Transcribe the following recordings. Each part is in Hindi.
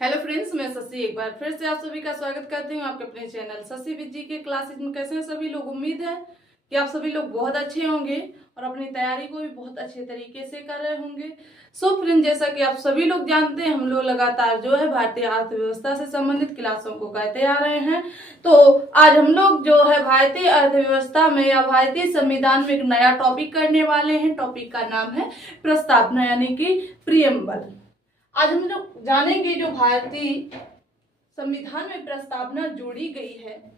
हेलो फ्रेंड्स, मैं शशि एक बार फिर से आप सभी का स्वागत करती हूँ आपके अपने चैनल शशि विद जी के क्लासेज में। कैसे हैं सभी लोग? उम्मीद है कि आप सभी लोग बहुत अच्छे होंगे और अपनी तैयारी को भी बहुत अच्छे तरीके से कर रहे होंगे। सो फ्रेंड्स, जैसा कि आप सभी लोग जानते हैं, हम लोग लगातार जो है भारतीय अर्थव्यवस्था से संबंधित क्लासों को करते आ रहे हैं। तो आज हम लोग जो है भारतीय अर्थव्यवस्था में या भारतीय संविधान में एक नया टॉपिक करने वाले हैं। टॉपिक का नाम है प्रस्तावना यानी कि प्रियम्बल। आज हम लोग जानेंगे जो भारतीय संविधान में प्रस्तावना जोड़ी गई है,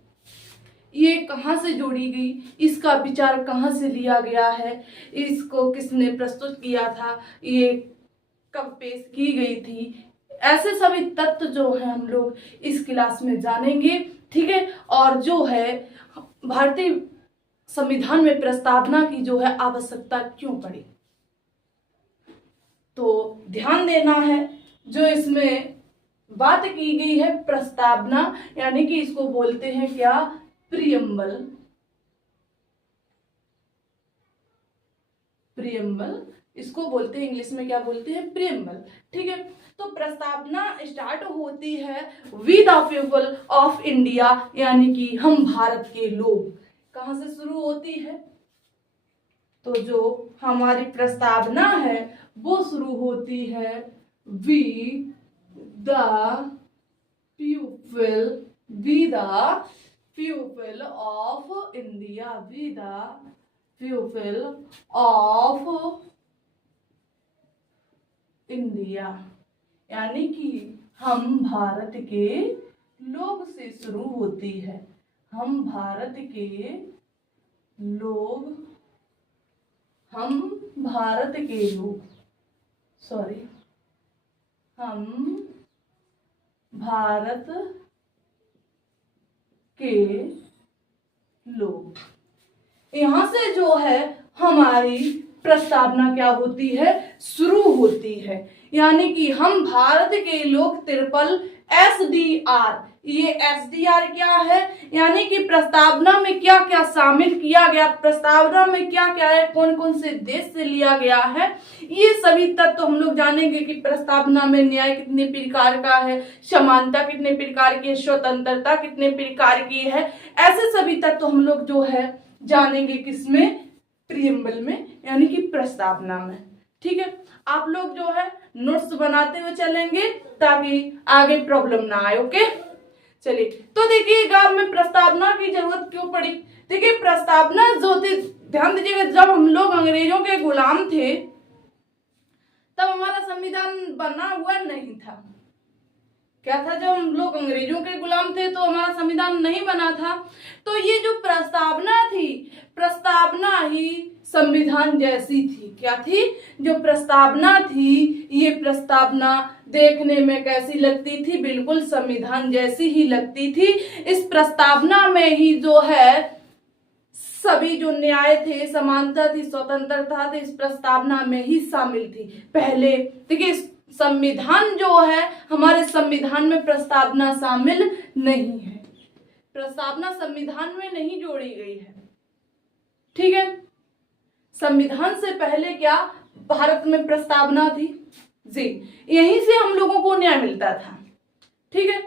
ये कहाँ से जोड़ी गई, इसका विचार कहाँ से लिया गया है, इसको किसने प्रस्तुत किया था, ये कब पेश की गई थी, ऐसे सभी तत्व जो है हम लोग इस क्लास में जानेंगे। ठीक है। और जो है भारतीय संविधान में प्रस्तावना की जो है आवश्यकता क्यों पड़ी, तो ध्यान देना है। जो इसमें बात की गई है प्रस्तावना, यानी कि इसको बोलते हैं क्या? प्रियम्बल। प्रियम्बल इसको बोलते हैं, इंग्लिश में क्या बोलते हैं? प्रियम्बल। ठीक है। तो प्रस्तावना स्टार्ट होती है we the people of India, यानी कि हम भारत के लोग। कहां से शुरू होती है? तो जो हमारी प्रस्तावना है वो शुरू होती है we the people, we the people of India, we the people of India, यानी कि हम भारत के लोग से शुरू होती है। हम भारत के लोग, हम भारत के लोग, सॉरी, हम भारत के लोग। यहां से जो है हमारी प्रस्तावना क्या होती है? शुरू होती है। यानी कि हम भारत के लोग ट्रिपल SDR। ये SDR क्या है? यानी कि प्रस्तावना में क्या क्या शामिल किया गया, प्रस्तावना में क्या क्या है, कौन कौन से देश से लिया गया है, ये सभी तत्व हम लोग जानेंगे। कि प्रस्तावना में न्याय कितने प्रकार का है, समानता कितने प्रकार की है, स्वतंत्रता कितने प्रकार की है, ऐसे सभी तत्व हम लोग जो है जानेंगे। किसमें? प्रियम्बल में, यानी कि प्रस्तावना में। ठीक है। आप लोग जो है नोट्स बनाते हुए चलेंगे ताकि आगे प्रॉब्लम ना आए। ओके, चलिए। तो देखिएगा में प्रस्तावना की जरूरत क्यों पड़ी। देखिए प्रस्तावना जो थी, ध्यान दीजिएगा, जब हम लोग अंग्रेजों के गुलाम थे तब हमारा संविधान बना हुआ नहीं था। क्या था? जब हम लोग अंग्रेजों के गुलाम थे तो हमारा संविधान नहीं बना था। तो ये जो प्रस्तावना थी, प्रस्तावना ही संविधान जैसी थी। क्या थी? जो प्रस्तावना थी, ये प्रस्तावना देखने में कैसी लगती थी? बिल्कुल संविधान जैसी ही लगती थी। इस प्रस्तावना में ही जो है सभी जो न्याय थे, समानता थी, स्वतंत्रता थी, इस प्रस्तावना में ही शामिल थी। पहले देखिए संविधान जो है, हमारे संविधान में प्रस्तावना शामिल नहीं है। प्रस्तावना संविधान में नहीं जोड़ी गई है। ठीक है। संविधान से पहले क्या भारत में प्रस्तावना थी जी, यहीं से हम लोगों को न्याय मिलता था। ठीक है।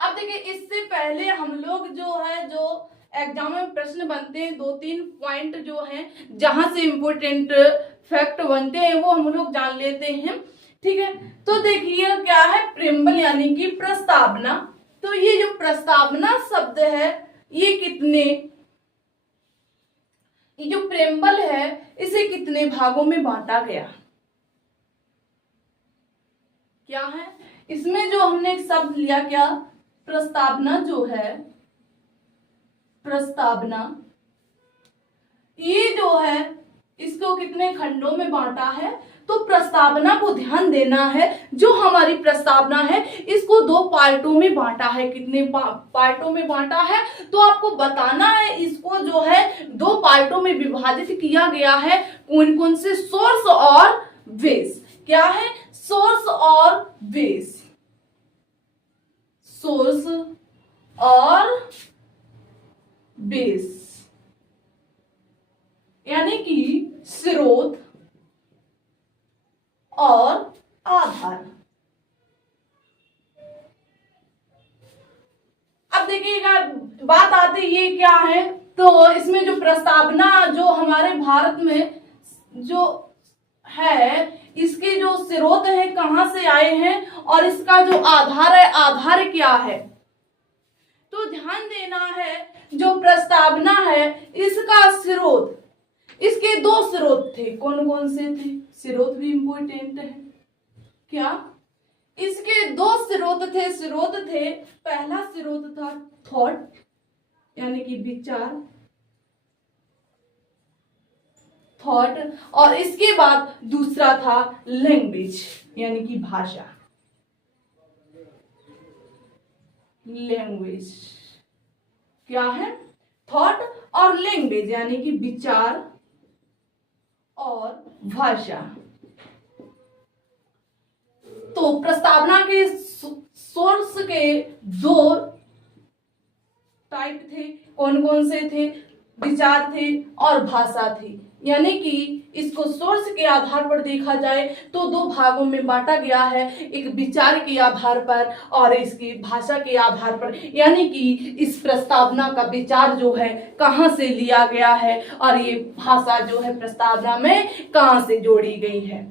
अब देखिए इससे पहले हम लोग जो है, जो एग्जाम में प्रश्न बनते हैं, 2-3 पॉइंट जो हैं जहां से इंपोर्टेंट फैक्ट बनते हैं वो हम लोग जान लेते हैं। ठीक है। तो देखिए क्या है प्रियम्बल, यानी कि प्रस्तावना। तो ये जो प्रस्तावना शब्द है, ये कितने, ये जो प्रियम्बल है इसे कितने भागों में बांटा गया? क्या है इसमें जो हमने एक शब्द लिया, क्या? प्रस्तावना जो है, प्रस्तावना, ये जो है इसको कितने खंडों में बांटा है? तो प्रस्तावना को ध्यान देना है, जो हमारी प्रस्तावना है इसको 2 पार्टों में बांटा है। कितने पार्टों में बांटा है? तो आपको बताना है, इसको जो है 2 पार्टों में विभाजित किया गया है। कौन कौन से? सोर्स और बेस। क्या है? सोर्स और बेस। सोर्स और बेस, यानी कि स्रोत और आधार। देखिएगा बात आती ये क्या है, तो इसमें जो प्रस्तावना जो हमारे भारत में जो है, इसके जो स्रोत है कहां से आए हैं और इसका जो आधार है, आधार क्या है। तो ध्यान देना है, जो प्रस्तावना है इसका स्रोत, इसके दो स्रोत थे। कौन कौन से थे? स्रोत भी इंपॉर्टेंट है क्या? इसके दो स्रोत थे। पहला स्रोत था थॉट, यानी कि विचार, थॉट, और इसके बाद दूसरा था लैंग्वेज, यानी कि भाषा। लैंग्वेज क्या है? थॉट और लैंग्वेज, यानी कि विचार और भाषा। तो प्रस्तावना के सोर्स के दो टाइप थे। कौन कौन से थे? विचार थे और भाषा थी। यानी कि इसको सोर्स के आधार पर देखा जाए तो दो भागों में बांटा गया है, एक विचार के आधार पर और इसकी भाषा के आधार पर। यानी कि इस प्रस्तावना का विचार जो है कहाँ से लिया गया है और ये भाषा जो है प्रस्तावना में कहाँ से जोड़ी गई है।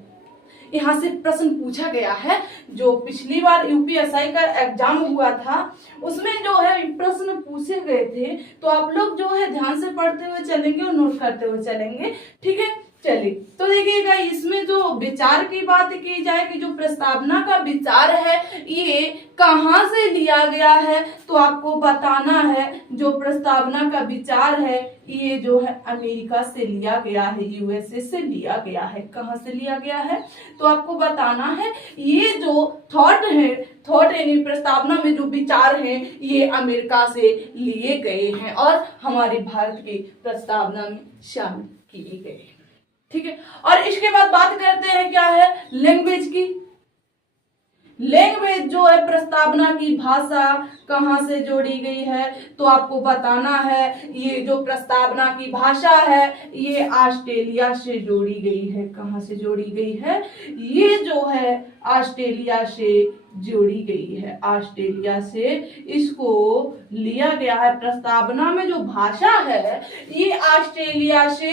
यहाँ से प्रश्न पूछा गया है, जो पिछली बार यूपीएसआई का एग्जाम हुआ था उसमें जो है प्रश्न पूछे गए थे, तो आप लोग जो है ध्यान से पढ़ते हुए चलेंगे और नोट करते हुए चलेंगे, ठीक है। चलिए, तो देखिएगा इसमें जो विचार की बात की जाए कि जो प्रस्तावना का विचार है ये कहाँ से लिया गया है, तो आपको बताना है जो प्रस्तावना का विचार है ये जो है अमेरिका से लिया गया है, यूएसए से लिया गया है। कहाँ से लिया गया है तो आपको बताना है। ये जो थॉट है, थॉट यानी प्रस्तावना में जो विचार हैं ये अमेरिका से लिए गए हैं और हमारे भारत की प्रस्तावना में शामिल किए गए, ठीक है। और इसके बाद बात करते हैं क्या है, लैंग्वेज की। लैंग्वेज जो है प्रस्तावना की भाषा कहां से जोड़ी गई है, तो आपको बताना है ये जो प्रस्तावना की भाषा है ये ऑस्ट्रेलिया से जोड़ी गई है। कहां से जोड़ी गई है? ये जो है ऑस्ट्रेलिया से जोड़ी गई है, ऑस्ट्रेलिया से इसको लिया गया है। प्रस्तावना में जो भाषा है ये ऑस्ट्रेलिया से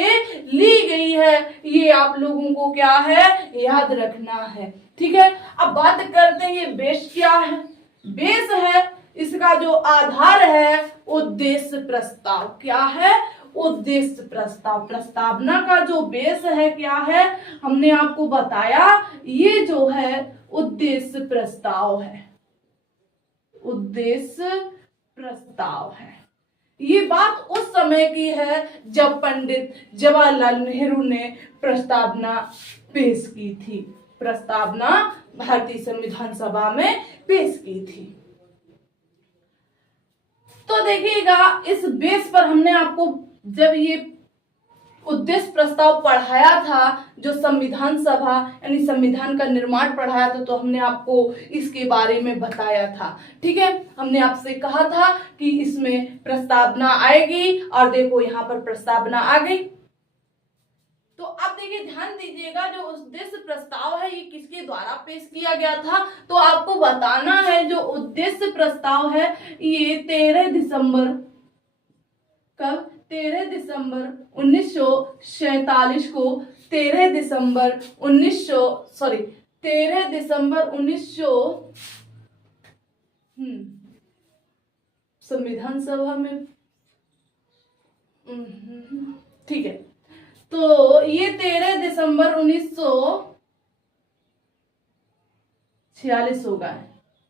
ली गई है, ये आप लोगों को क्या है याद रखना है, ठीक है। अब बात करते हैं ये बेस क्या है। बेस है इसका जो आधार है उद्देश्य प्रस्ताव। क्या है? उद्देश्य प्रस्ताव। प्रस्तावना का जो बेस है क्या है, हमने आपको बताया ये जो है उद्देश्य प्रस्ताव है। उद्देश्य प्रस्ताव है। ये बात उस समय की है जब पंडित जवाहरलाल नेहरू ने प्रस्तावना पेश की थी। प्रस्तावना भारतीय संविधान सभा में पेश की थी। तो देखिएगा इस बेस पर हमने आपको जब ये उद्देश्य प्रस्ताव पढ़ाया था, जो संविधान सभा यानी संविधान का निर्माण पढ़ाया था, तो हमने आपको इसके बारे में बताया था, ठीक है। हमने आपसे कहा था कि इसमें प्रस्तावना आएगी और देखो यहाँ पर प्रस्तावना आ गई। तो अब देखिए ध्यान दीजिएगा, जो उद्देश्य प्रस्ताव है ये किसके द्वारा पेश किया गया था, तो आपको बताना है जो उद्देश्य प्रस्ताव है ये 13 दिसंबर कब 13 दिसंबर 1947 को 13 दिसंबर 1900 संविधान सभा में, ठीक है। तो ये 13 दिसंबर 1946 होगा,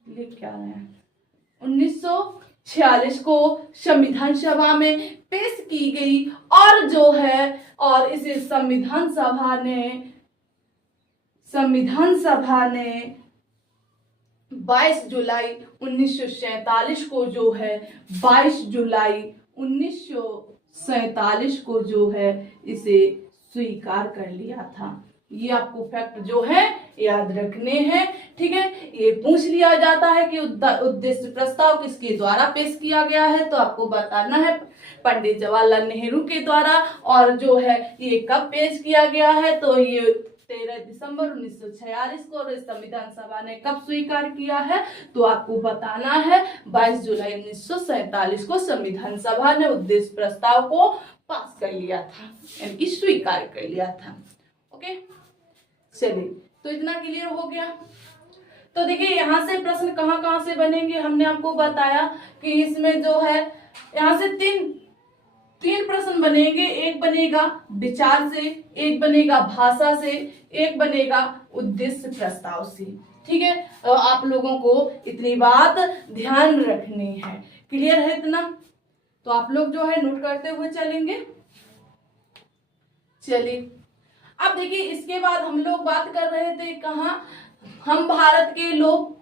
लिख क्या रहे हैं 1946 को संविधान सभा में पेश की गई और जो है और इसे संविधान सभा ने 22 जुलाई 1947 को जो है 22 जुलाई 1947 को जो है इसे स्वीकार कर लिया था। ये आपको फैक्ट जो है याद रखने हैं, ठीक है। ये पूछ लिया जाता है कि उद्देश्य प्रस्ताव किसके द्वारा पेश किया गया है, तो आपको बताना है पंडित जवाहरलाल नेहरू के द्वारा। और जो है ये कब पेश किया गया है, तो ये 13 दिसंबर 1946 को। और संविधान सभा ने कब स्वीकार किया है तो आपको बताना है 22 जुलाई 1947 को संविधान सभा ने उद्देश्य प्रस्ताव को पास कर लिया था, यानी कि स्वीकार कर लिया था। ओके, चलिए तो इतना क्लियर हो गया। तो देखिए यहाँ से प्रश्न कहाँ कहाँ से बनेंगे, हमने आपको बताया कि इसमें जो है यहाँ से तीन प्रश्न बनेंगे। एक बनेगा विचार से, एक बनेगा भाषा से, एक बनेगा उद्देश्य प्रस्ताव से। ठीक है, तो आप लोगों को इतनी बात ध्यान रखनी है। क्लियर है इतना? तो आप लोग जो है नोट करते हुए चलेंगे। चलिए अब देखिए इसके बाद हम लोग बात कर रहे थे कहाँ, हम भारत के लोग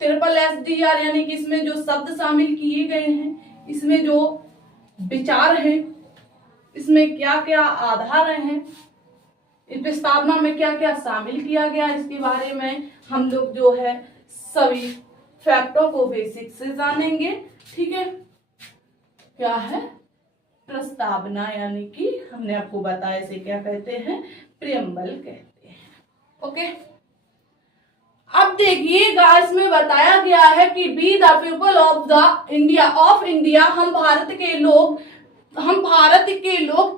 SSSR यानी कि इसमें जो शब्द शामिल किए गए हैं, इसमें जो विचार है, इसमें क्या क्या आधार हैं, इस प्रस्तावना में क्या क्या शामिल किया गया, इसके बारे में हम लोग जो है सभी फैक्टों को बेसिक से जानेंगे। ठीक है, क्या है प्रस्तावना, यानी कि हमने आपको बताया इसे क्या कहते हैं, प्रियम्बल कहते हैं। ओके, अब देखिएगा इसमें बताया गया है कि be the people of India, हम भारत के लोग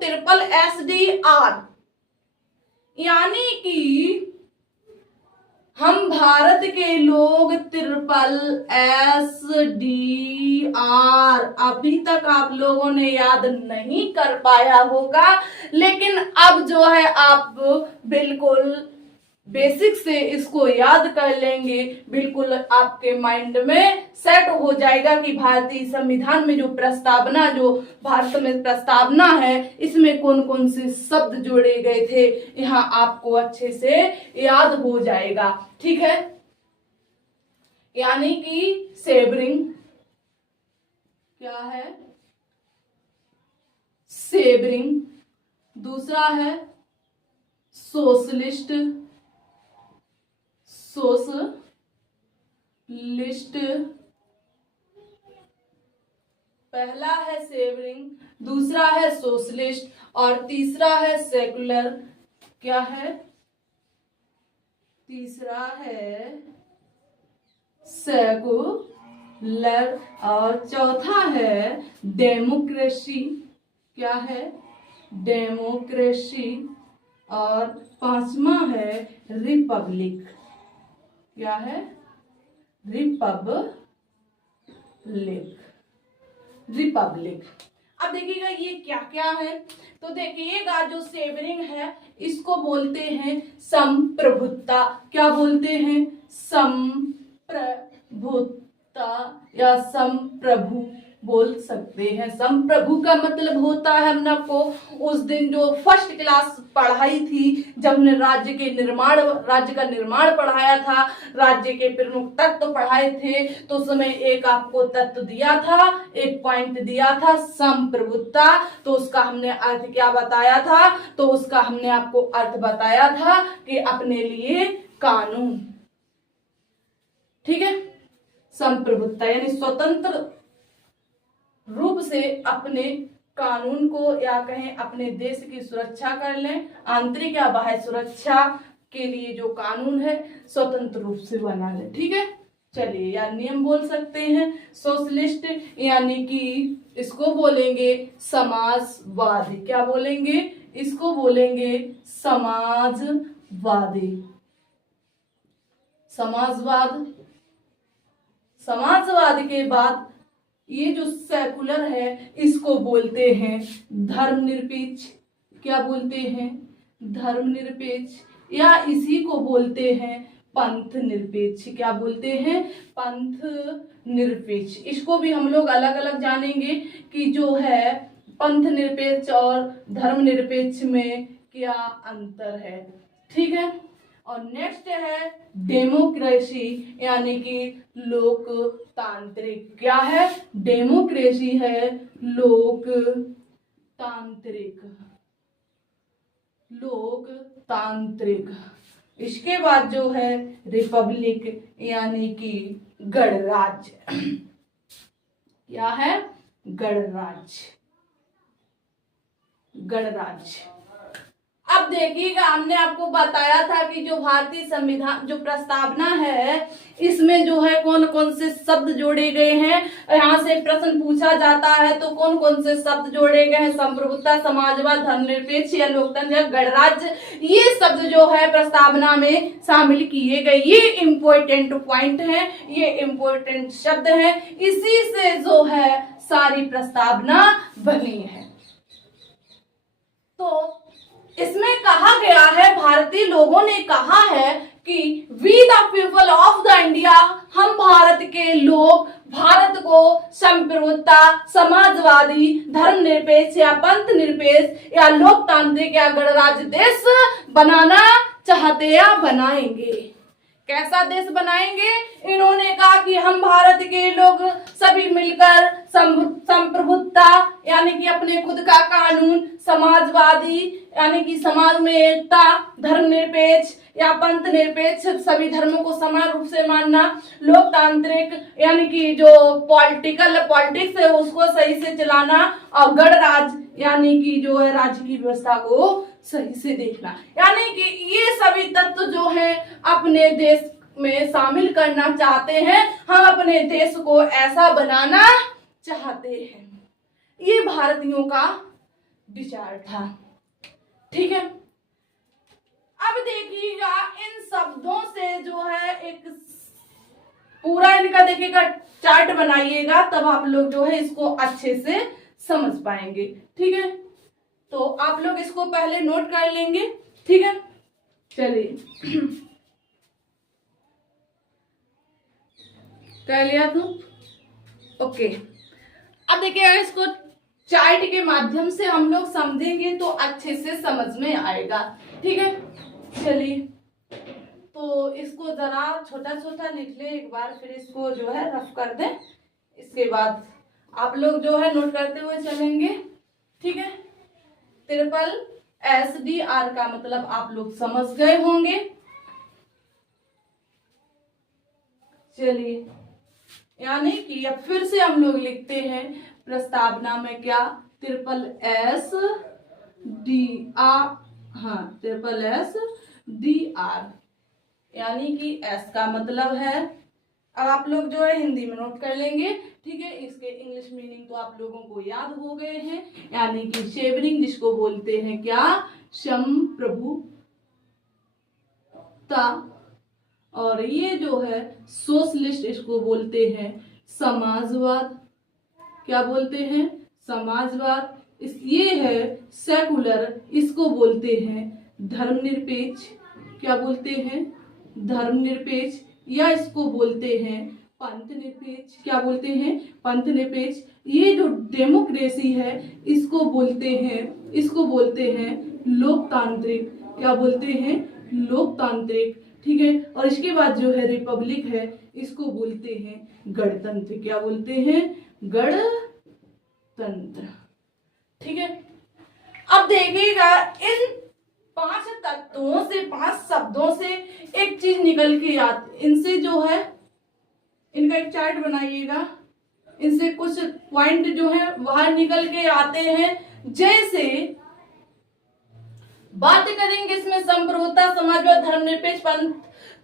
SSSR यानी कि हम भारत के लोग SSSR, अभी तक आप लोगों ने याद नहीं कर पाया होगा, लेकिन अब जो है आप बिल्कुल बेसिक से इसको याद कर लेंगे, बिल्कुल आपके माइंड में सेट हो जाएगा कि भारतीय संविधान में जो प्रस्तावना, जो भारत में प्रस्तावना है, इसमें कौन कौन से शब्द जोड़े गए थे, यहाँ आपको अच्छे से याद हो जाएगा। ठीक है, यानी कि सेवरिंग, क्या है सेवरिंग, दूसरा है सोशलिस्ट, पहला है सेवरिंग, दूसरा है सोशलिस्ट और तीसरा है सेकुलर। क्या है? तीसरा है सेकुलर और चौथा है डेमोक्रेसी। क्या है? डेमोक्रेसी। और पांचवा है रिपब्लिक। क्या है? रिपब्लिक। अब देखिएगा ये क्या क्या है, तो देखिएगा जो सेवरिंग है इसको बोलते हैं संप्रभुता। क्या बोलते हैं? संप्रभुता या संप्रभु बोल सकते हैं। संप्रभु का मतलब होता है, हमने आपको उस दिन जो फर्स्ट क्लास पढ़ाई थी, जब हमने राज्य का निर्माण पढ़ाया था, राज्य के प्रमुख तत्व पढ़ाए थे, तो उस समय एक आपको तत्व दिया था, एक पॉइंट दिया था संप्रभुता। तो उसका हमने अर्थ क्या बताया था? तो उसका हमने आपको अर्थ बताया था कि अपने लिए कानून। ठीक है, संप्रभुता यानी स्वतंत्र रूप से अपने कानून को या कहें अपने देश की सुरक्षा कर लें, आंतरिक या बाह्य सुरक्षा के लिए जो कानून है स्वतंत्र रूप से बना लें। ठीक है, चलिए या नियम बोल सकते हैं। सोशलिस्ट यानी कि इसको बोलेंगे समाजवादी। क्या बोलेंगे? इसको बोलेंगे समाजवादी। समाजवाद के बाद ये जो सेकुलर है इसको बोलते हैं धर्मनिरपेक्ष। क्या बोलते हैं? धर्मनिरपेक्ष, या इसी को बोलते हैं पंथ निरपेक्ष। क्या बोलते हैं? पंथ निरपेक्ष। इसको भी हम लोग अलग अलग जानेंगे कि जो है पंथ निरपेक्ष और धर्मनिरपेक्ष में क्या अंतर है। ठीक है, और नेक्स्ट है डेमोक्रेसी यानी कि लोकतांत्रिक। क्या है? डेमोक्रेसी है लोकतांत्रिक। इसके बाद जो है रिपब्लिक यानी कि गणराज्य। क्या है? गणराज्य। अब देखिएगा, हमने आपको बताया था कि जो भारतीय संविधान जो प्रस्तावना है, इसमें जो है कौन कौन से शब्द जोड़े गए हैं। यहाँ से प्रश्न पूछा जाता है तो कौन कौन से शब्द जोड़े गए हैं। संप्रभुता, समाजवाद, धर्मनिरपेक्ष या लोकतंत्र या गणराज्य, ये शब्द जो है प्रस्तावना में शामिल किए गए। ये इम्पोर्टेंट पॉइंट है, ये इम्पोर्टेंट शब्द है, इसी से जो है सारी प्रस्तावना बनी है। तो इसमें कहा गया है, भारतीय लोगों ने कहा है कि we the people of the India, हम भारत के लोग भारत को संप्रभुता, समाजवादी, धर्मनिरपेक्ष या पंथ निरपेक्ष या लोकतांत्रिक या गणराज्य देश बनाना चाहते या बनाएंगे। कैसा देश बनाएंगे? इन्होंने कहा कि हम भारत के लोग सभी मिलकर संप्रभुता यानी कि अपने खुद का कानून, समाजवादी यानी कि समाज में एकता, धर्मनिरपेक्ष या पंथ निरपेक्ष सभी धर्मों को समान रूप से मानना, लोकतांत्रिक यानी कि जो पॉलिटिक्स है उसको सही से चलाना, और गणराज्य यानी कि जो है राज्य की व्यवस्था को सही से देखना। यानी कि ये सभी तत्व जो है अपने देश में शामिल करना चाहते हैं। हम अपने देश को ऐसा बनाना चाहते हैं। ये भारतीयों का विचार था। ठीक है, अब देखिएगा इन शब्दों से जो है एक पूरा इनका देखिएगा चार्ट बनाइएगा, तब आप लोग जो है इसको अच्छे से समझ पाएंगे। ठीक है, तो आप लोग इसको पहले नोट कर लेंगे। ठीक है, चलिए कर लिया तुम? ओके, अब देखिए इसको चार्ट के माध्यम से हम लोग समझेंगे तो अच्छे से समझ में आएगा। ठीक है, चलिए तो इसको जरा छोटा छोटा लिख ले एक बार, फिर इसको जो है रफ कर दें, इसके बाद आप लोग जो है नोट करते हुए चलेंगे। ठीक है, SSSR का मतलब आप लोग समझ गए होंगे। चलिए, यानी कि अब फिर से हम लोग लिखते हैं प्रस्तावना में क्या, SSSR, यानी कि S का मतलब है, अब आप लोग जो है हिंदी में नोट कर लेंगे। ठीक है, इसके इंग्लिश मीनिंग तो आप लोगों को याद हो गए हैं, यानी कि शेवरिंग जिसको बोलते हैं क्या, संप्रभुता, और ये जो है सोशलिस्ट इसको बोलते हैं समाजवाद। क्या बोलते हैं? समाजवाद। ये है सेकुलर, इसको बोलते हैं धर्मनिरपेक्ष। क्या बोलते हैं? धर्मनिरपेक्ष, या इसको बोलते हैं पंथ निरपेक्ष। क्या बोलते हैं? पंथ निरपेक्ष। ये जो डेमोक्रेसी है इसको बोलते हैं लोकतांत्रिक। क्या बोलते हैं? लोकतांत्रिक। ठीक है, और इसके बाद जो है रिपब्लिक है इसको बोलते हैं गणतंत्र। क्या बोलते हैं? गणतंत्र। ठीक है, अब देखिएगा इन 5 तत्वों से, 5 शब्दों से एक चीज निकल के आती, इनसे जो है इनका एक चार्ट बनाइएगा, इनसे कुछ पॉइंट जो है बाहर निकल के आते हैं। जैसे बात करेंगे इसमें संप्रभुता, समाजवाद, धर्मनिरपेक्ष,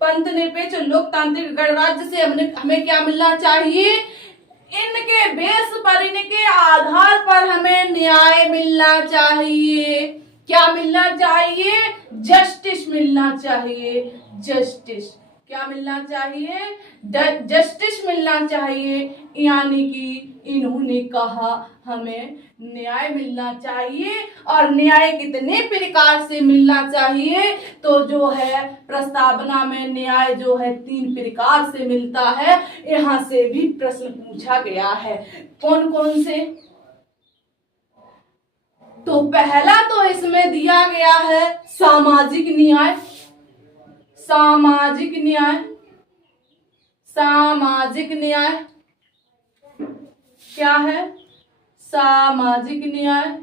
पंथ निरपेक्ष, लोकतांत्रिक, गणराज्य से हमें क्या मिलना चाहिए? इनके बेस पर, इनके आधार पर हमें न्याय मिलना चाहिए। क्या मिलना चाहिए? जस्टिस मिलना चाहिए। जस्टिस क्या मिलना चाहिए? जस्टिस मिलना चाहिए। यानी कि इन्होंने कहा हमें न्याय मिलना चाहिए, और न्याय कितने प्रकार से मिलना चाहिए? तो जो है प्रस्तावना में न्याय जो है 3 प्रकार से मिलता है। यहाँ से भी प्रश्न पूछा गया है। कौन कौन से? तो पहला तो इसमें दिया गया है सामाजिक न्याय। सामाजिक न्याय, सामाजिक न्याय क्या है? सामाजिक न्याय।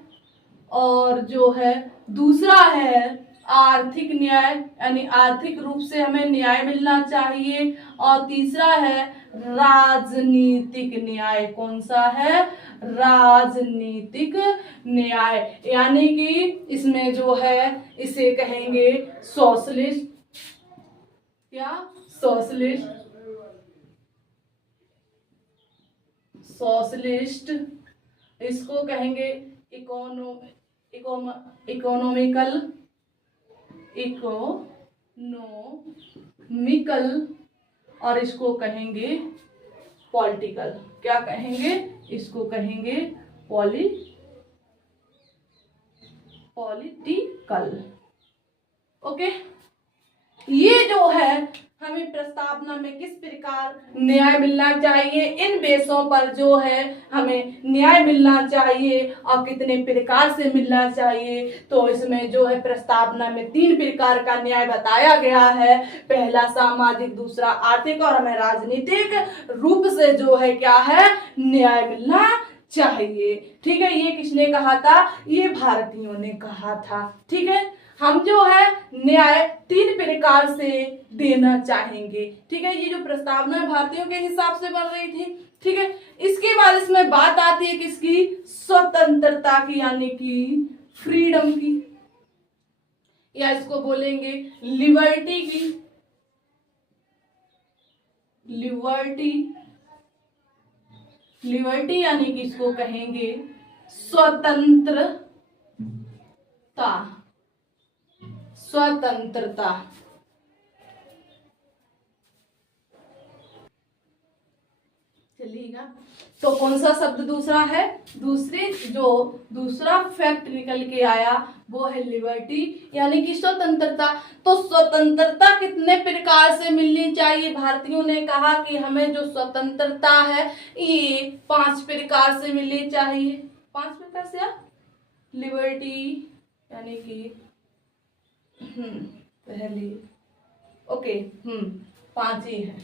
और जो है दूसरा है आर्थिक न्याय, यानी आर्थिक रूप से हमें न्याय मिलना चाहिए। और तीसरा है राजनीतिक न्याय। कौन सा है? राजनीतिक न्याय, यानी कि इसमें जो है इसे कहेंगे सोशलिस्ट। क्या? सोशलिस्ट। इसको कहेंगे इकोनॉमिकल और इसको कहेंगे पॉलिटिकल। क्या कहेंगे? इसको कहेंगे पॉलिटिकल। ओके, ये जो है हमें प्रस्तावना में किस प्रकार न्याय मिलना चाहिए, इन बेसों पर जो है हमें न्याय मिलना चाहिए और कितने प्रकार से मिलना चाहिए। तो इसमें जो है प्रस्तावना में 3 प्रकार का न्याय बताया गया है। पहला सामाजिक, दूसरा आर्थिक और हमें राजनीतिक रूप से जो है क्या है, न्याय मिलना चाहिए। ठीक है, ये किसने कहा था? ये भारतीयों ने कहा था। ठीक है, हम जो है न्याय 3 प्रकार से देना चाहेंगे। ठीक है, ये जो प्रस्तावना भारतीयों के हिसाब से बन रही थी। ठीक है, इसके बाद इसमें बात आती है किसकी? स्वतंत्रता की, यानी कि फ्रीडम की, या इसको बोलेंगे लिबर्टी की। लिबर्टी यानी कि इसको कहेंगे स्वतंत्रता। चलिएगा, तो कौन सा शब्द दूसरा है? दूसरा फैक्ट निकल के आया वो है लिबर्टी, यानी कि स्वतंत्रता। तो स्वतंत्रता कितने प्रकार से मिलनी चाहिए? भारतीयों ने कहा कि हमें जो स्वतंत्रता है ये 5 प्रकार से मिलनी चाहिए। 5 प्रकार से लिबर्टी, यानी कि पहली, ओके, 5 ही है।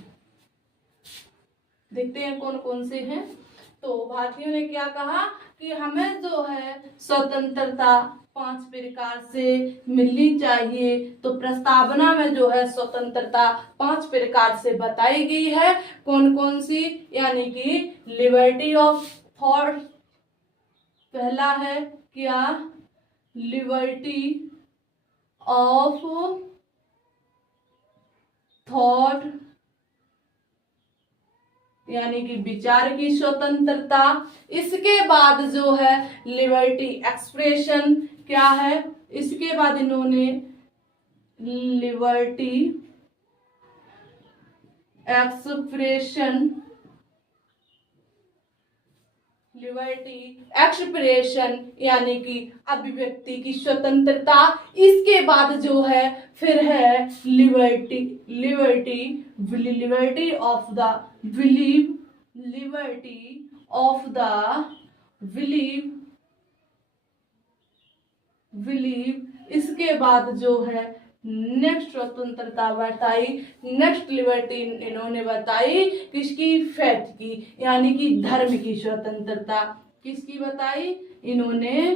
देखते हैं कौन कौन से हैं। तो भारतीयों ने क्या कहा कि हमें जो है स्वतंत्रता 5 प्रकार से मिलनी चाहिए। तो प्रस्तावना में जो है स्वतंत्रता 5 प्रकार से बताई गई है। कौन कौन सी? यानी कि लिबर्टी ऑफ थॉट, पहला है क्या? लिबर्टी ऑफ थॉट, यानी कि विचार की स्वतंत्रता। इसके बाद जो है लिबर्टी एक्सप्रेशन, क्या है? इसके बाद इन्होंने लिबर्टी एक्सप्रेशन यानी कि अभिव्यक्ति की स्वतंत्रता। इसके बाद जो है फिर है लिबर्टी ऑफ द बिलीव। इसके बाद जो है नेक्स्ट स्वतंत्रता बताई, नेक्स्ट लिबर्टी इन्होंने बताई किसकी? फेथ की, यानी कि धर्म की स्वतंत्रता। किसकी बताई? इन्होंने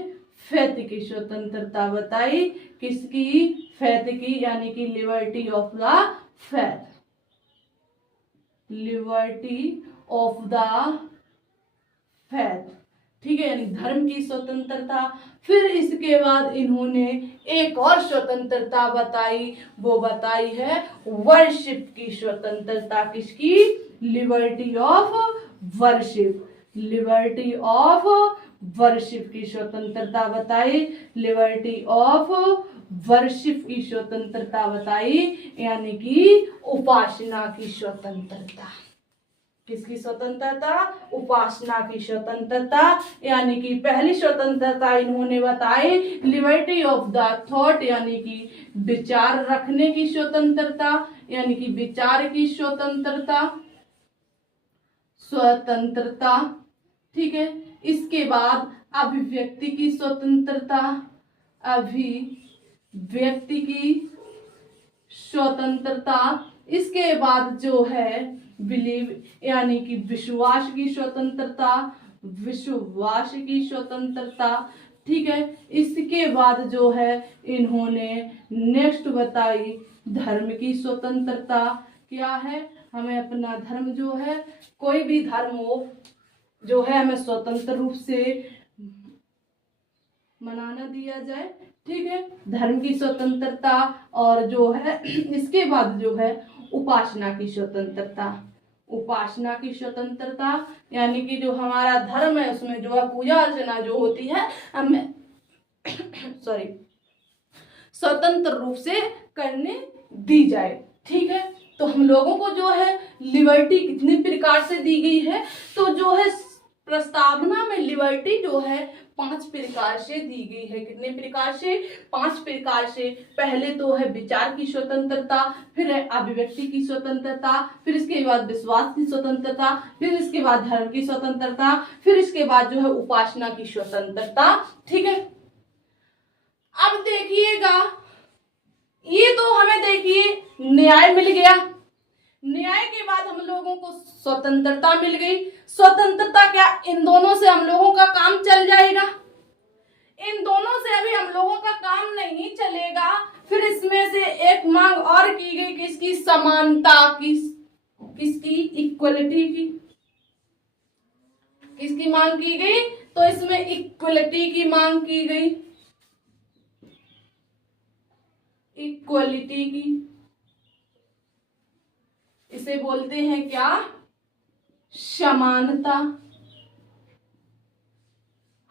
फेथ की स्वतंत्रता बताई। किसकी? फेथ की, यानी कि लिबर्टी ऑफ द फेथ, ठीक है, यानी धर्म की स्वतंत्रता। फिर इसके बाद इन्होंने एक और स्वतंत्रता बताई, वो बताई है वर्शिप की स्वतंत्रता। किसकी? लिबर्टी ऑफ वर्शिप की स्वतंत्रता बताई। यानी कि उपासना की स्वतंत्रता। किसकी स्वतंत्रता? उपासना की स्वतंत्रता। यानी कि पहली स्वतंत्रता इन्होंने बताई लिबर्टी ऑफ द थॉट, यानी कि विचार रखने की स्वतंत्रता, यानी कि विचार की स्वतंत्रता। ठीक है, इसके बाद अभिव्यक्ति की स्वतंत्रता, इसके बाद जो है बिलीव, यानी कि विश्वास की स्वतंत्रता। ठीक है। इसके बाद जो है इन्होंने नेक्स्ट बताई धर्म की स्वतंत्रता। क्या है, हमें अपना धर्म जो है, कोई भी धर्म हो जो है, हमें स्वतंत्र रूप से मनाना दिया जाए, ठीक है, धर्म की स्वतंत्रता। और जो है इसके बाद जो है उपासना की स्वतंत्रता। उपासना की स्वतंत्रता यानी कि जो हमारा धर्म है उसमें जो है पूजा अर्चना जो होती है हमें सॉरी स्वतंत्र रूप से करने दी जाए, ठीक है। तो हम लोगों को जो है लिबर्टी कितनी प्रकार से दी गई है, तो जो है प्रस्तावना में लिबर्टी जो है 5 प्रकार से दी गई है। कितने प्रकार से? 5 प्रकार से। पहले तो है विचार की स्वतंत्रता, फिर है अभिव्यक्ति की स्वतंत्रता, फिर इसके बाद विश्वास की स्वतंत्रता, फिर इसके बाद धर्म की स्वतंत्रता, फिर इसके बाद जो है उपासना की स्वतंत्रता, ठीक है। अब देखिएगा, ये तो हमें देखिए न्याय मिल गया। न्याय के बाद हम लोगों को स्वतंत्रता मिल गई। स्वतंत्रता क्या, इन दोनों से हम लोगों का काम चल जाएगा? इन दोनों से अभी हम लोगों का काम नहीं चलेगा। फिर इसमें से एक मांग और की गई, किसकी? समानता की। किसकी? इक्वलिटी की। किसकी मांग की गई? तो इसमें इक्वलिटी की मांग की गई। इक्वलिटी की, इसे बोलते हैं क्या? समानता।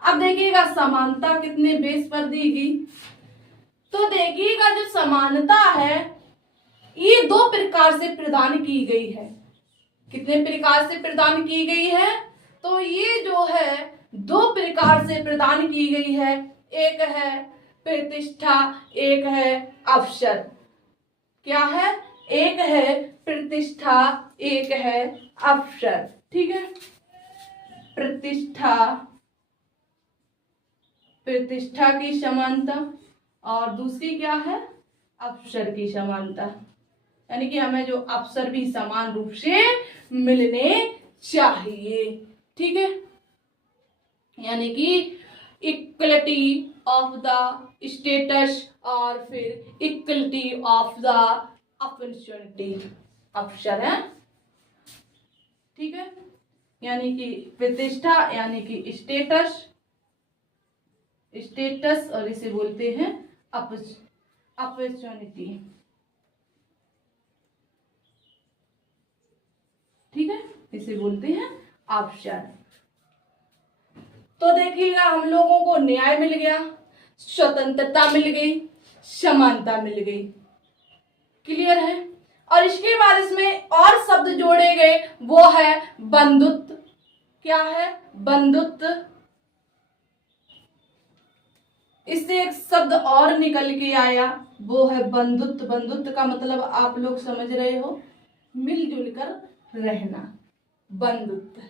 अब देखिएगा समानता कितने बेस पर दी गई, तो देखिएगा जो समानता है ये 2 प्रकार से प्रदान की गई है। कितने प्रकार से प्रदान की गई है? तो ये जो है 2 प्रकार से प्रदान की गई है। एक है प्रतिष्ठा, एक है अवसर। क्या है? एक है प्रतिष्ठा, एक है अवसर, ठीक है। प्रतिष्ठा, प्रतिष्ठा की समानता, और दूसरी क्या है? अवसर की समानता। यानी कि हमें जो अवसर भी समान रूप से मिलने चाहिए, ठीक है। यानी कि इक्वलिटी ऑफ द स्टेटस और फिर इक्वलिटी ऑफ द अपॉर्चुनिटी। अवसर है, ठीक है। यानी कि प्रतिष्ठा यानी कि स्टेटस, स्टेटस और इसे बोलते हैं अपॉर्चुनिटी, ठीक है, इसे बोलते हैं अवसर। तो देखिएगा हम लोगों को न्याय मिल गया, स्वतंत्रता मिल गई, समानता मिल गई, क्लियर है। और इसके बाद इसमें और शब्द जोड़े गए, वो है बंधुत्व। क्या है? बंधुत्व। इससे एक शब्द और निकल के आया, वो है बंधुत्व। बंधुत्व का मतलब आप लोग समझ रहे हो, मिलजुल कर रहना, बंधुत्व,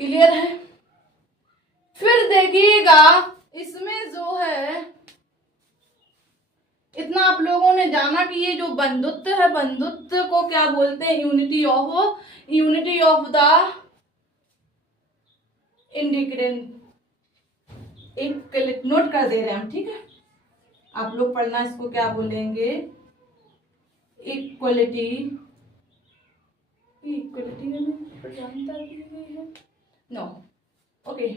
क्लियर है। फिर देखिएगा इसमें जो है इतना आप लोगों ने जाना कि ये जो बंधुत्व है, बंधुत्व को क्या बोलते हैं? Unity of the indigent. एक नोट कर दे रहे हैं हम, ठीक है। आप लोग पढ़ना, इसको क्या बोलेंगे? इक्वलिटी। इक्वलिटी में प्रधानता दी गई है, नो, ओके,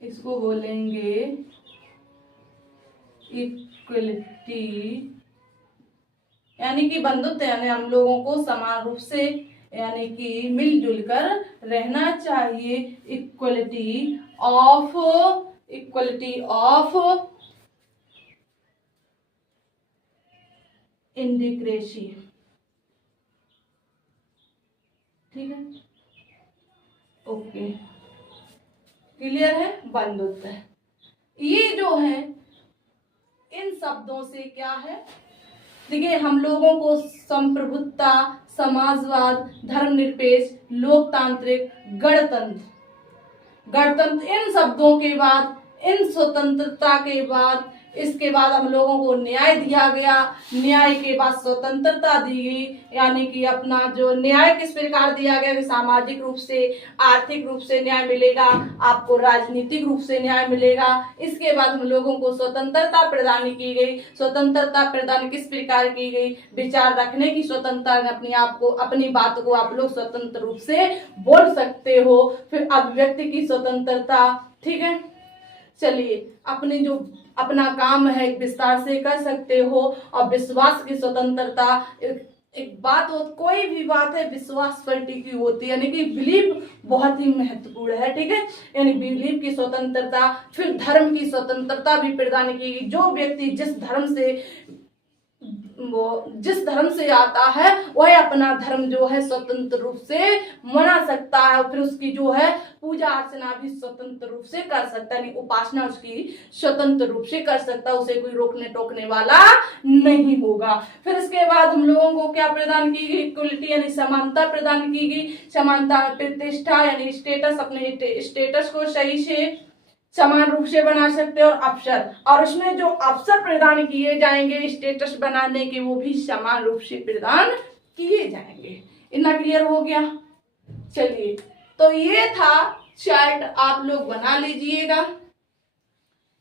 इसको बोलेंगे इक्वलिटी। यानी कि बंधुत्व यानी हम लोगों को समान रूप से यानी कि मिलजुल कर रहना चाहिए। इक्वलिटी ऑफ इंडिग्रेसी, ठीक है, ओके, क्लियर है। बंधुत्व ये जो है इन शब्दों से क्या है? देखिए हम लोगों को संप्रभुता, समाजवाद, धर्मनिरपेक्ष, लोकतांत्रिक, गणतंत्र, इन शब्दों के बाद, इन स्वतंत्रता के बाद इसके बाद हम लोगों को न्याय दिया गया, न्याय के बाद स्वतंत्रता दी गई, यानी कि अपना जो न्याय किस प्रकार दिया गया कि सामाजिक रूप से, आर्थिक रूप से न्याय मिलेगा, आपको राजनीतिक रूप से न्याय मिलेगा। इसके बाद हम लोगों को स्वतंत्रता प्रदान की गई। स्वतंत्रता प्रदान किस प्रकार की गई? विचार रखने की स्वतंत्रता, अपने आप को, अपनी बात को आप लोग स्वतंत्र रूप से बोल सकते हो। फिर अभिव्यक्ति की स्वतंत्रता, ठीक है। चलिए, अपने जो अपना काम है विस्तार से कर सकते हो। और विश्वास की स्वतंत्रता, एक बात हो, कोई भी बात है विश्वास पर टिकी होती है, यानी कि बिलीव बहुत ही महत्वपूर्ण है, ठीक है। यानी बिलीव की स्वतंत्रता। फिर धर्म की स्वतंत्रता भी प्रदान की गई। जो व्यक्ति जिस धर्म से आता है वह अपना धर्म जो है स्वतंत्र रूप से मना सकता है। फिर उसकी जो है पूजा अर्चना भी स्वतंत्र रूप से कर सकता है, उपासना उसकी स्वतंत्र रूप से कर सकता है, उसे कोई रोकने टोकने वाला नहीं होगा। फिर इसके बाद हम लोगों को क्या प्रदान की गई? इक्वलिटी यानी समानता प्रदान की गई। समानता, प्रतिष्ठा यानी स्टेटस, अपने स्टेटस को सही से समान रूप से बना सकते हैं। और अवसर, और उसमें जो अवसर प्रदान किए जाएंगे स्टेटस बनाने के, वो भी समान रूप से प्रदान किए जाएंगे। इतना क्लियर हो गया? चलिए, तो ये था चार्ट, आप लोग बना लीजिएगा।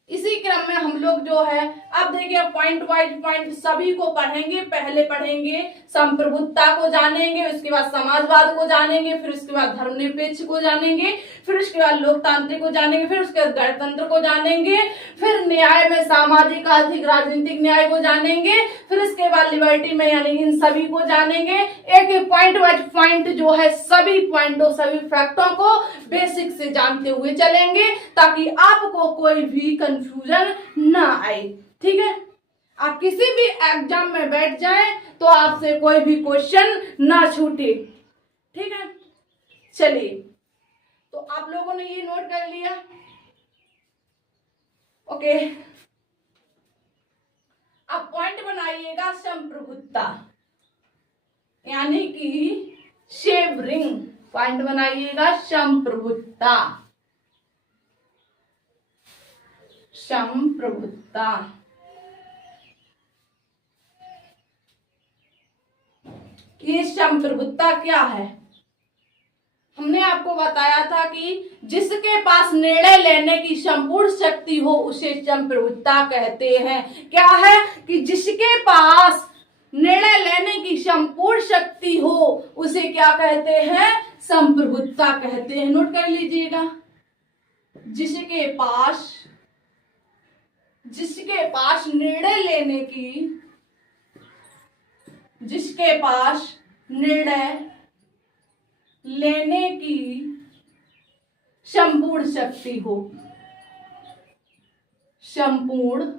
इसी क्रम में हम लोग जो है अब देखिए पॉइंट वाइज पॉइंट सभी को पढ़ेंगे। पहले पढ़ेंगे संप्रभुता को जानेंगे, उसके बाद समाजवाद को जानेंगे, फिर उसके बाद धर्मनिरपेक्ष को जानेंगे, फिर उसके बाद लोकतांत्रिक को जानेंगे, फिर उसके बाद गणतंत्र को जानेंगे, फिर न्याय में सामाजिक, आर्थिक, राजनीतिक न्याय को जानेंगे, फिर इसके बाद लिबर्टी में यानी इन सभी को जानेंगे। एक एक पॉइंट वाइज पॉइंट जो है सभी पॉइंटों, सभी फैक्टों को बेसिक से जानते हुए चलेंगे, ताकि आपको कोई भी कंफ्यूजन ना आए, ठीक है। आप किसी भी एग्जाम में बैठ जाएं तो आपसे कोई भी क्वेश्चन ना छूटे, ठीक है। चलिए, तो आप लोगों ने ये नोट कर लिया, ओके। अब पॉइंट बनाइएगा संप्रभुता, यानी कि शेवरिंग। पॉइंट बनाइएगा संप्रभुता, संप्रभुता। ये संप्रभुता क्या है? हमने आपको बताया था कि जिसके पास निर्णय लेने की संपूर्ण शक्ति हो उसे संप्रभुता कहते हैं। क्या है कि जिसके पास निर्णय लेने की संपूर्ण शक्ति हो उसे क्या कहते हैं? संप्रभुता कहते हैं। नोट कर लीजिएगा, जिसके पास निर्णय लेने की, जिसके पास निर्णय लेने की संपूर्ण शक्ति हो, संपूर्ण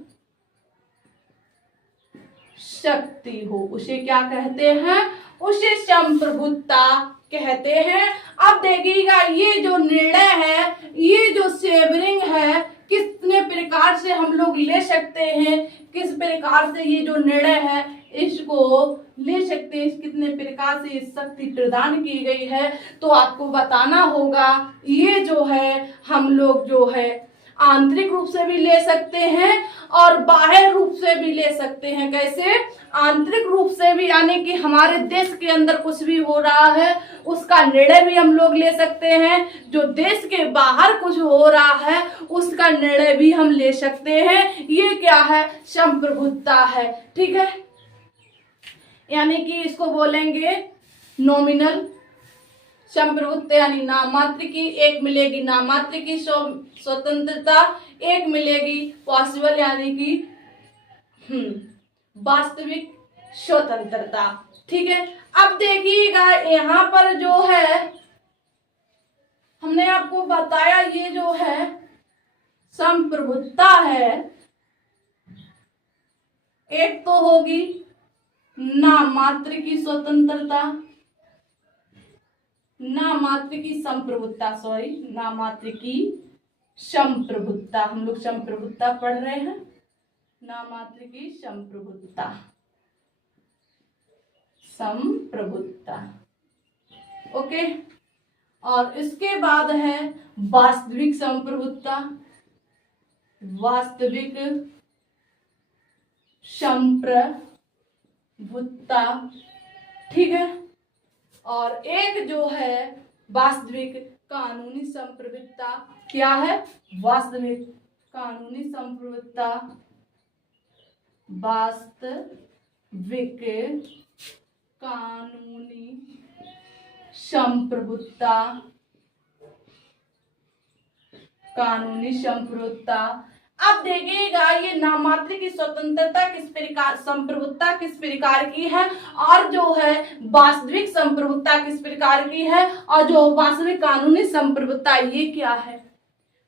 शक्ति हो, उसे क्या कहते हैं? उसे संप्रभुता कहते हैं। अब देखिएगा, ये जो निर्णय है, ये जो सेवरिंग है, कितने प्रकार से हम लोग ले सकते हैं, किस प्रकार से ये जो निर्णय है इसको ले सकते हैं, कितने प्रकार से शक्ति प्रदान की गई है, तो आपको बताना होगा। ये जो है हम लोग जो है आंतरिक रूप से भी ले सकते हैं और बाह्य रूप से भी ले सकते हैं। कैसे? आंतरिक रूप से भी, यानी कि हमारे देश के अंदर कुछ भी हो रहा है उसका निर्णय भी हम लोग ले सकते हैं। जो देश के बाहर कुछ हो रहा है उसका निर्णय भी हम ले सकते हैं। ये क्या है? संप्रभुता है, ठीक है। यानी कि इसको बोलेंगे नॉमिनल संप्रभुता, यानी नाममात्र की एक मिलेगी नाममात्र की स्वतंत्रता, एक मिलेगी पॉसिबल यानी कि वास्तविक स्वतंत्रता, ठीक है। अब देखिएगा यहाँ पर जो है हमने आपको बताया, ये जो है संप्रभुता है, एक तो होगी नाममात्र की स्वतंत्रता, नाममात्र की संप्रभुता, सॉरी नाममात्र की संप्रभुता, हम लोग संप्रभुता पढ़ रहे हैं, नाममात्र की संप्रभुता, संप्रभुता, ओके। और इसके बाद है वास्तविक संप्रभुता, वास्तविक संप्रभुता, ठीक है। और एक जो है वास्तविक कानूनी संप्रभुता, क्या है? वास्तविक कानूनी संप्रभुता, वास्तविक कानूनी संप्रभुता, कानूनी संप्रभुता। अब देखिएगा ये नाममात्र की स्वतंत्रता किस प्रकार, संप्रभुता किस प्रकार की है, और जो है वास्तविक संप्रभुता किस प्रकार की है, और जो वास्तविक कानूनी संप्रभुता ये क्या है,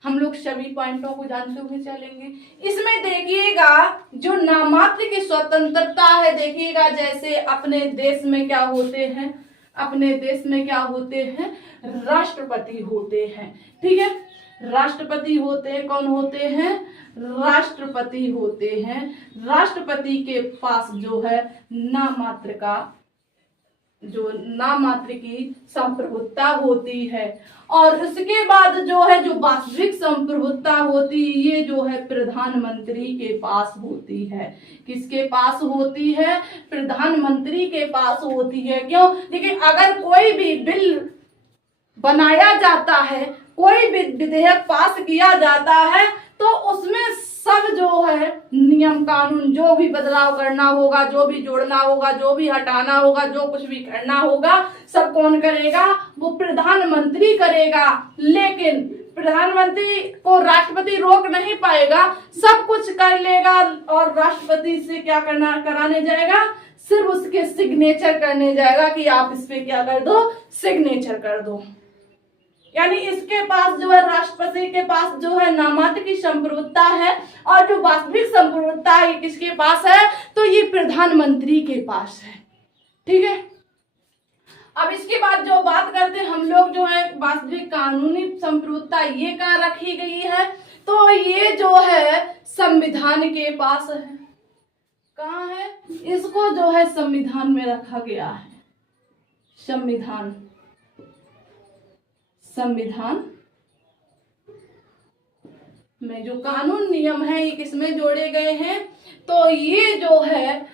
हम लोग सभी पॉइंटों को जानते हुए चलेंगे। इसमें देखिएगा जो नाममात्र की स्वतंत्रता है, देखिएगा जैसे अपने देश में क्या होते हैं, अपने देश में क्या होते हैं, राष्ट्रपति होते हैं, ठीक है। राष्ट्रपति होते हैं, कौन होते हैं? राष्ट्रपति होते हैं। राष्ट्रपति के पास जो है नाममात्र का, जो नाममात्र की संप्रभुता होती है। और उसके बाद जो है जो वास्तविक संप्रभुता होती है, ये जो है प्रधानमंत्री के पास होती है। किसके पास होती है? प्रधानमंत्री के पास होती है। क्यों? देखिए अगर कोई भी बिल बनाया जाता है, कोई भी विधेयक पास किया जाता है, तो उसमें सब जो है नियम कानून, जो भी बदलाव करना होगा, जो भी जोड़ना होगा, जो भी हटाना होगा, जो कुछ भी करना होगा, सब कौन करेगा? वो प्रधानमंत्री करेगा। लेकिन प्रधानमंत्री को राष्ट्रपति रोक नहीं पाएगा, सब कुछ कर लेगा, और राष्ट्रपति से क्या करना कराने जाएगा? सिर्फ उसके सिग्नेचर करने जाएगा कि आप इस पे क्या कर दो, सिग्नेचर कर दो। यानी इसके पास जो है, राष्ट्रपति के पास जो है नाममात्र की संप्रभुता है, और जो वास्तविक संप्रभुता है किसके पास है? तो ये प्रधानमंत्री के पास है, ठीक है। अब इसके बाद जो बात करते हैं हम लोग जो है वास्तविक कानूनी संप्रभुता, ये कहाँ रखी गई है? तो ये जो है संविधान के पास है। कहाँ है? इसको जो है संविधान में रखा गया है। संविधान, संविधान में जो कानून नियम है ये किसमें जोड़े गए हैं? तो ये जो है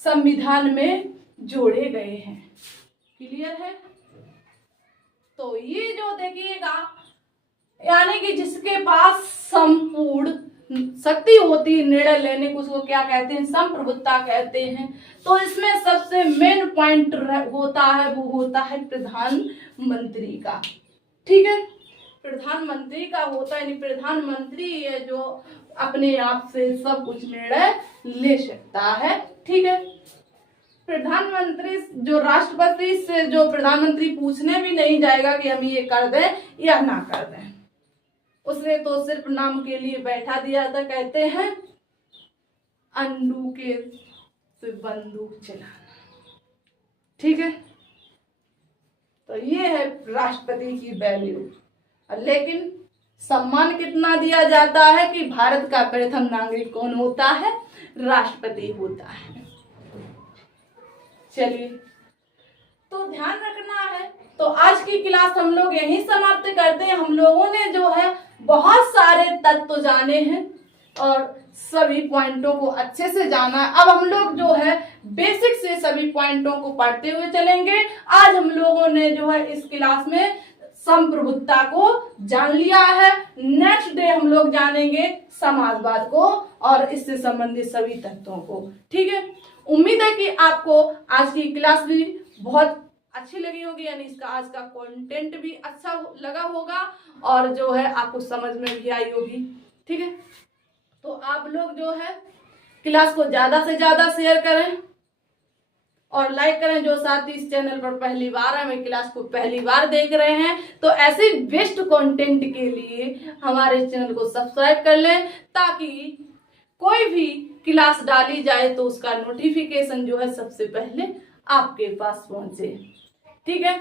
संविधान में जोड़े गए हैं। क्लियर है? तो ये जो देखिएगा, यानी कि जिसके पास संपूर्ण शक्ति होती है निर्णय लेने को, उसको क्या कहते हैं? संप्रभुता कहते हैं। तो इसमें सबसे मेन पॉइंट होता है, वो होता है प्रधानमंत्री का, ठीक है। प्रधानमंत्री का होता है, यानी प्रधानमंत्री है जो अपने आप से सब कुछ निर्णय ले सकता है, ठीक है। प्रधानमंत्री जो राष्ट्रपति से जो प्रधानमंत्री पूछने भी नहीं जाएगा कि हम ये कर दें या ना कर दें, उसने तो सिर्फ नाम के लिए बैठा दिया था। कहते हैं अंडू के से बंदूक चलाना, ठीक है। तो ये है राष्ट्रपति की वैल्यू। लेकिन सम्मान कितना दिया जाता है कि भारत का प्रथम नागरिक कौन होता है? राष्ट्रपति होता है। चलिए, तो ध्यान रखना है। तो आज की क्लास हम लोग यहीं समाप्त करते हैं। हम लोगों ने जो है बहुत सारे तत्व जाने हैं और सभी पॉइंटों को अच्छे से जाना है। अब हम लोग जो है बेसिक से सभी पॉइंटों को पढ़ते हुए चलेंगे। आज हम लोगों ने जो है इस क्लास में संप्रभुता को जान लिया है। नेक्स्ट डे हम लोग जानेंगे समाजवाद को और इससे संबंधित सभी तत्वों को, ठीक है। उम्मीद है कि आपको आज की क्लास भी बहुत अच्छी लगी होगी, यानी इसका आज का कंटेंट भी अच्छा लगा होगा और जो है आपको समझ में भी आई होगी, ठीक है। तो आप लोग जो है क्लास को ज्यादा से ज्यादा शेयर करें और लाइक करें। जो साथी इस चैनल पर पहली बार है, मेरी क्लास को पहली बार देख रहे हैं, तो ऐसे बेस्ट कंटेंट के लिए हमारे चैनल को सब्सक्राइब कर लें, ताकि कोई भी क्लास डाली जाए तो उसका नोटिफिकेशन जो है सबसे पहले आपके पास पहुंचे, ठीक है।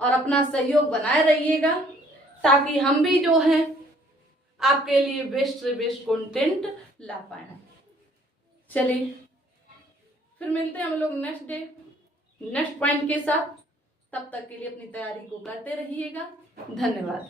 और अपना सहयोग बनाए रहिएगा ताकि हम भी जो है आपके लिए बेस्ट से बेस्ट कंटेंट ला पाए। चलिए, फिर मिलते हैं हम लोग नेक्स्ट डे नेक्स्ट पॉइंट के साथ। तब तक के लिए अपनी तैयारी को करते रहिएगा। धन्यवाद।